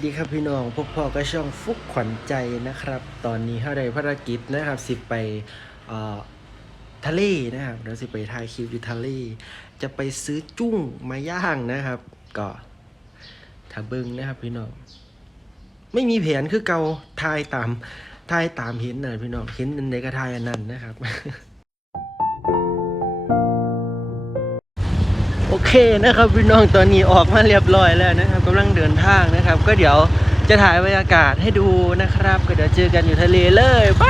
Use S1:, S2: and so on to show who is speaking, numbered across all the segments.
S1: สวัสดีครับพี่น้องพวกพ่อก็ช่องฟุกขวัญใจนะครับ ตอนนี้เข้าได้ภารกิจนะครับ สิไปอ่อทะเลนะครับเราสิไปถ่ายคลิปอยู่ทะเล จะไปซื้อจุ้งมาย่างนะครับ ก็ถ้าเบิ้งนะครับพี่น้อง ไม่มีแผนคือเกาทายตามทายตามเห็นนะพี่น้องเห็นอันใดก็ทายอันนั้นนะครับ โอเคนะครับพี่น้องตอนนี้ออกมาเรียบร้อยแล้วนะครับกำลังเดินทางนะครับ ก็เดี๋ยวจะถ่ายบรรยากาศให้ดูนะครับ ก็เดี๋ยวเจอกันอยู่ทะเลเลยบา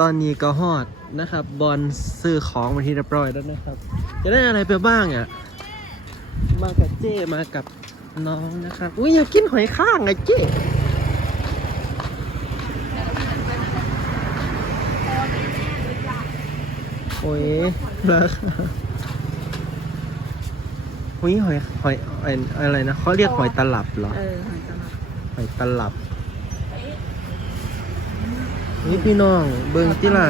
S1: ตอนนี้ก็ฮอดนะครับ บอลซื้อของมาที่เรียบร้อยแล้วนะครับ จะได้อะไรไปบ้างอะ มากับเจ้มากับน้องนะครับอุ้ยอยากกินหอยข้างอะเจ้โอ้ยราคาอุ้ยหอยหอยหอยอะไรนะเขาเรียกหอยตลับเหรอ
S2: เออ หอยตลับ
S1: หอยตลับ นี่พี่น้องเบิงที่ล่ะ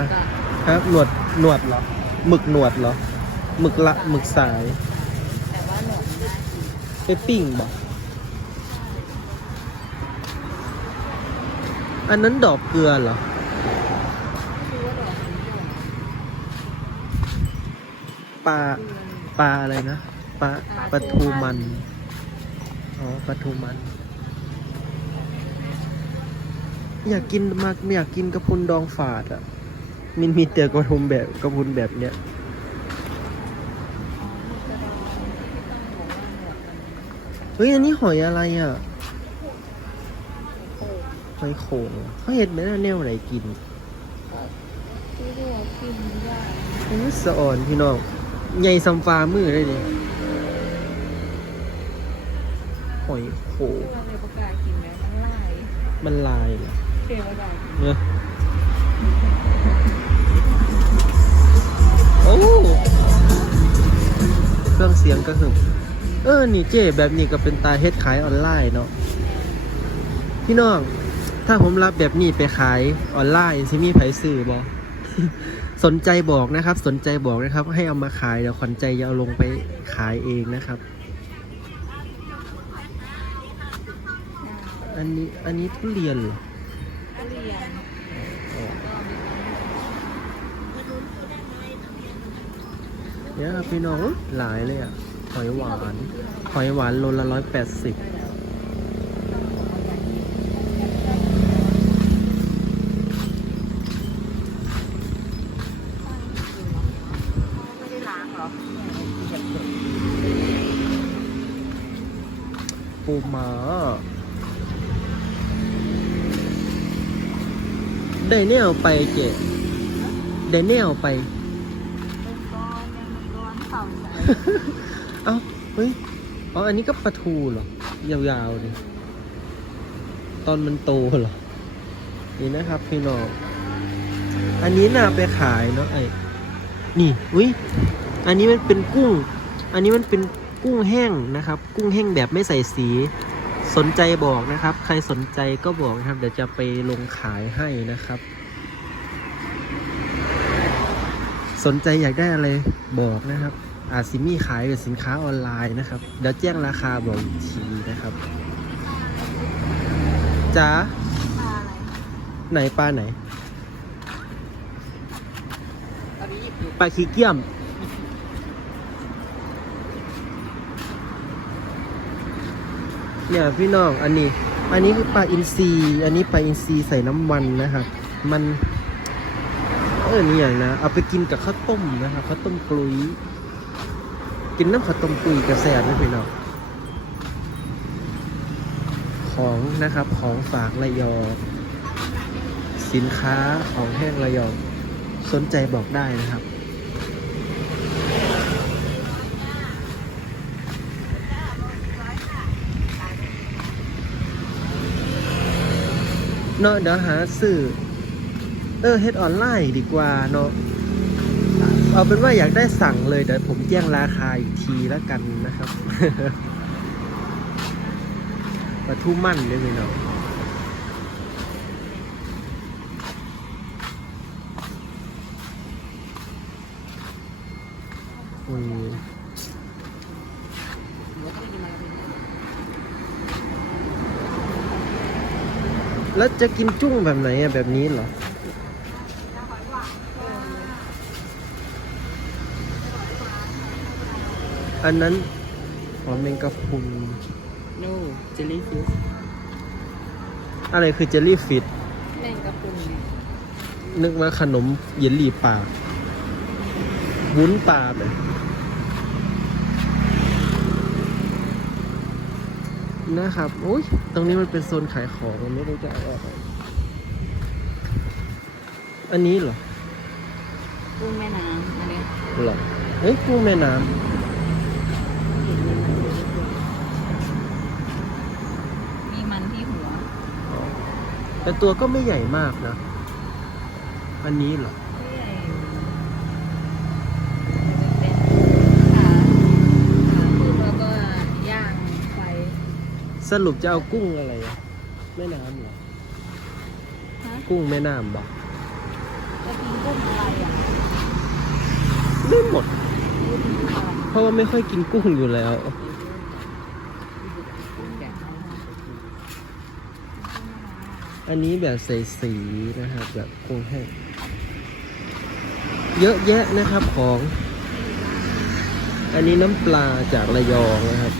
S1: ครับหนวดหนวดเหรอหมึกหนวดเหรอหมึกละหมึกสาย
S2: แต่ว่าหนวดไม่ได้
S1: ไปปิ้งบ่อันนั้นดอกเกลือเหรอปลาปลาอะไรนะปลาปลาทูมันอ๋อปลาทูมัน อยากกินมากไม่อยากกินกระพุนดองฝาดอะ มันมีแต่กระพุนแบบกระพุนแบบเนี้ยเฮ้ยอันนี้หอยอะไรอะหอยโขงเขาเห็นไหมนะแนวไหนกิน
S2: ที่เรียกกินยาก
S1: อื้สะอ่อนพี่น้องใหญ่ซัมฟ้ามือเลยดิหอยโขง
S2: มันไล่
S1: มันลายเหรอ
S2: เทวดากิน
S1: เนี่ยโอ้เครื่องเสียงก็หึ่มเออ นี่เจ๊แบบนี้ก็เป็นตาเฮ็ดขายออนไลน์เนาะ พี่น้อง ถ้าผมรับแบบนี้ไปขายออนไลน์สิมีไผซื้อบ่สนใจบอกนะครับ สนใจบอกนะครับ ให้เอามาขาย เดี๋ยวขวัญใจจะเอาลงไปขายเองนะครับ อันนี้ อันนี้ทุเรียนเหรอ
S2: ทุเรียน
S1: เนี่ยครับพี่น้องหลายเลยอะหอยหวานหอยหวานโลละร้อยแปดสิบ
S2: ไม่ได้ล้างเหรอ
S1: ปูม้าได้แนวไปเจ๊ได้แนวไป เอ้าเฮ้ย อ๋อ อันนี้ก็ปลาทูเหรอ ยาวๆดิตอนมันโตเหรอ นี่นะครับพี่น้อง อันนี้น่าไปขายเนาะไอ้นี่ อุ้ย อันนี้มันเป็นกุ้ง อันนี้มันเป็นกุ้งแห้งนะครับ กุ้งแห้งแบบไม่ใส่สี สนใจบอกนะครับ ใครสนใจก็บอกนะครับ เดี๋ยวจะไปลงขายให้นะครับ สนใจอยากได้อะไรบอกนะครับ อาจสิมีขายเป็นสินค้าออนไลน์นะครับ เดี๋ยวแจ้งราคาบอกอีกทีนะครับจ๋า
S2: ปลาอะไร
S1: ไหนปลาไหน
S2: ตอนนี้หยิบอยู่
S1: ปลาขี้เกียม เนี่ยพี่น้องอันนี้ อันนี้คือปลาอินทรีอันนี้ปลาอินทรีใส่น้ำมันนะครับ มัน เออนี่อย่างนะ เอาไปกินกับข้าวต้มนะครับข้าวต้มกลุย กินน้ำข้าวต้มกลุยกระแสบนะพี่น้องของนะครับของฝากระยองสินค้าของแห้งระยองสนใจบอกได้นะครับ เนาะเดี๋ยวหาสื่อเออเฮ็ดออนไลน์ดีกว่าเนาะ เอาเป็นว่าอยากได้สั่งเลยเดี๋ยวผมแจ้งราคาอีกทีแล้วกันนะครับปลาทูมั่นเลยพี่เนาะอืมแล้วจะกินจุ้งแบบไหนอะแบบนี้เหรอ อันนั้นอ๋อเมงกะพรุน
S2: โน่เจลลี่ฟิช
S1: อะไรคือเจลลี่ฟิต
S2: แมงกะพรุนไง
S1: นึกว่าขนมเยลลี่ปลาวุ้นปลาเลยนะครับโอ้ยตรงนี้มันเป็นโซนขายของมันไม่รู้จะเอาออกไหนอันนี้เหรอ
S2: กุ้งแม่น้ำอันนี้
S1: เหรอเฮ้ยกุ้งแม่น้
S2: มีมันที่หัวำ
S1: แต่ตัวก็ไม่ใหญ่มากนะ อันนี้เหรอ
S2: ไม่ใหญ่เป็นขาขาคือแล้วก็ย่างไฟ
S1: สรุปจะเอากุ้งอะไรอะแม่น้ำเหรอ
S2: ฮะ
S1: กุ้งแม่น้ำบอก
S2: จะกินกุ้งอะไรอะ
S1: ไม่หมด
S2: กุ้งอะไร
S1: เพราะว่าไม่ค่อยกินกุ้งอยู่แล้ว อันนี้แบบใส่สีนะครับแบบคงแห้งเยอะแยะนะครับของ อันนี้น้ำปลาจากระยองนะครับ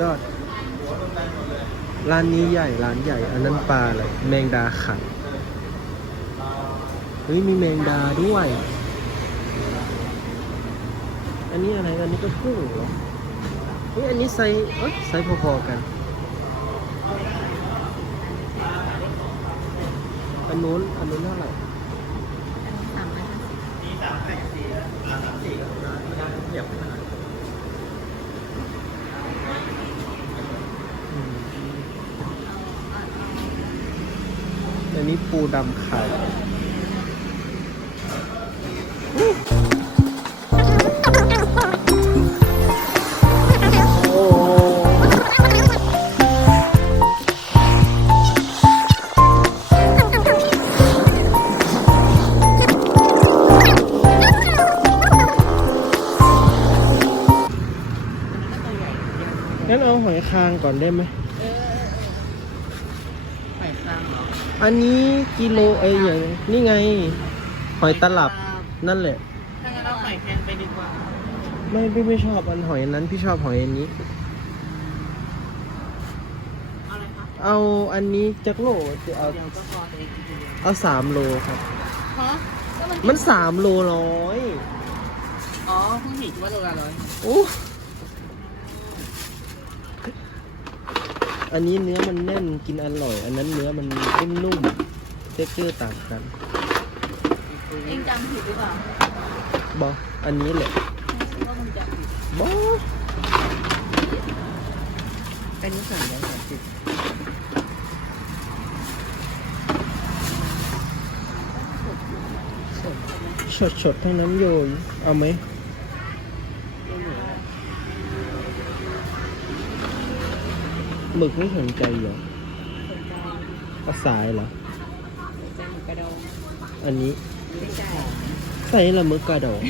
S1: ยอด ร้านนี้ใหญ่ ร้านใหญ่ อันนั้นปลาอะไร แมงดาขันเฮ้ย มีแมงดาด้วย อันนี้อะไร อันนี้ก็กุ้งเหรอเฮ้ย อันนี้ไซส์ไซส์พอๆกัน อันนู้น อันนู้นเท่าไหร่
S2: อันนี้สามสี่
S1: สามอยห้าสิบ นี้ปูดำไข่งั้นเอาหอยคางก่อนได้ไหม
S2: ออหอยคางเหรอ
S1: อันนี้กิโลเอ้ยอย่างนี่ไง หอยตลับนั่นแหละ
S2: ถ้างั้นเราหอยแครงไปดีกว่า
S1: ไม่พี่ไม่ชอบอันหอยอันนั้น พี่ชอบหอยอันนี้
S2: อะไรคะ
S1: เอาอันนี้จักโลจะเอา
S2: เดี๋ยวก็พอตัวเองกินเดียว
S1: เอาสามโลครับ
S2: ฮะก็มัน
S1: มันสามโลร้อย
S2: อ๋อเพิ่งเห็นว่าโลละร้อย
S1: โอ้ อันนี้เนื้อมันแน่นกินอร่อย อันนั้นเนื้อมันนุ่มๆเท็กเจอร์ต่างกัน
S2: เองจำผิดหรือเปล่า
S1: บออันนี้แหละ
S2: ว่ามันจำผิด
S1: บอ
S2: อันนี้สามร้อยสามสิบ
S1: ชดชดๆทั้งนั้นโยยเอาไหม หมึกไม่สนใจเหรอเอาสายเหรอ
S2: จำกระดอง
S1: อันนี้
S2: ไม่ใช่
S1: ใส่ละหมึกกระดอง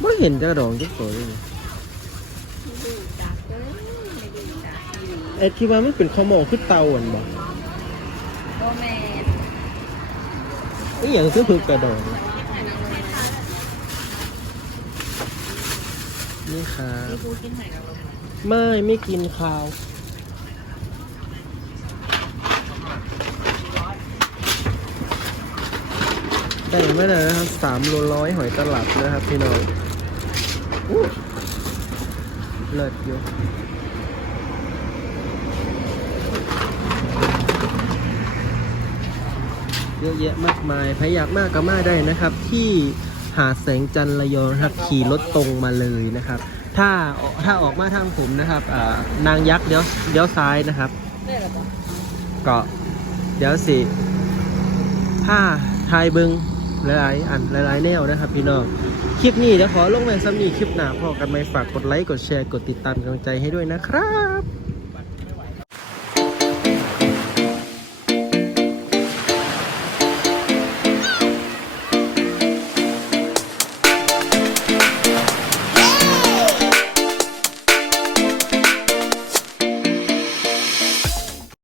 S1: ไม่เห็นกระดองจะสวยเลย
S2: ไม่ดูจักเลยไม่ดูจักอีหลี
S1: ไอ้ที่ว่ามันเป็นข้าวหมอคือเตาอันบ่
S2: โอแมน
S1: ไอ้อย่างคือหมึกกระดอง
S2: อันนั้นเลยนะ
S1: นี่ครับ
S2: นี่กูกิน ไม่ไม่
S1: กินข้าว ได้ไม่ได้นะครับสามโลร้อยหอยตลับนะครับพี่น้องเลิศอยู่เยอะแยะมากมายใครอยากมากก็มาได้นะครับ ที่หาดแสงจันทร์ระยองนะครับ ขี่รถตรงมาเลยนะครับ ถ้าถ้าออกมาทางผมนะครับอ่านางยักษ์เดี๋ยวเดี๋ยวซ้ายนะครับ
S2: ได้หรอปะ
S1: ก็เดี๋ยวสิถ้าทายเบิงหลายๆ อันหลายๆแนวนะครับ พี่น้อง คลิปนี้เดี๋ยวขอลงแม่ซ้ำนี้คลิปหน้าพอกันไหมฝากกดไลค์ กดแชร์ กดติดตามกำลังใจให้ด้วยนะครับ